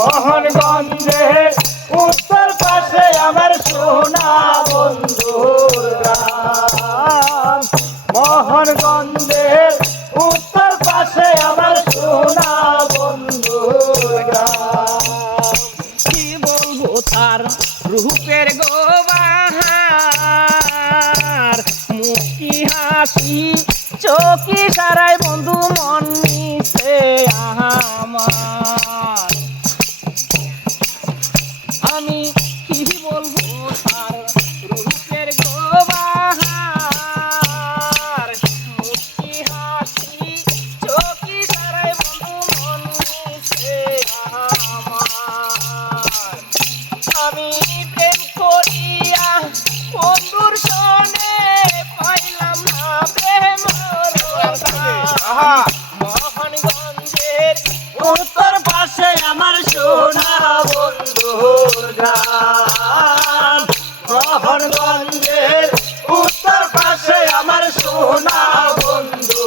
মোহনগঞ্জে, উত্তর পাশে আমার সোনা বন্ধুরাম মোহনগঞ্জে, উত্তর পাশে আমার সোনা বন্ধুরাম কি বলব তার রূপের গোবাহার? মুখি হাসি, চোখি সারায় বন্ধু মন নিছে আমার। আমি কি বলব তার নারায়ণগঞ্জের উত্তর পাশে আমার সোনা বন্ধু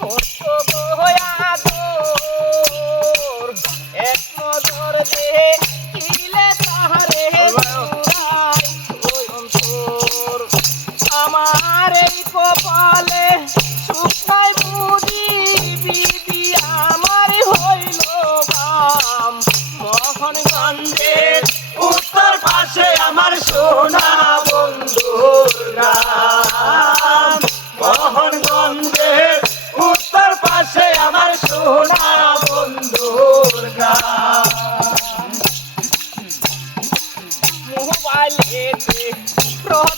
Oh, oh, oh. সোনা বন্ধুর নাম মোহনগঞ্জে উত্তর পাশে আমার সোনা বন্ধুর। নাম মোবাইল প্রথম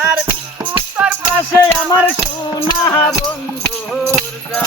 সে আমার সোনা বন্ধুর গা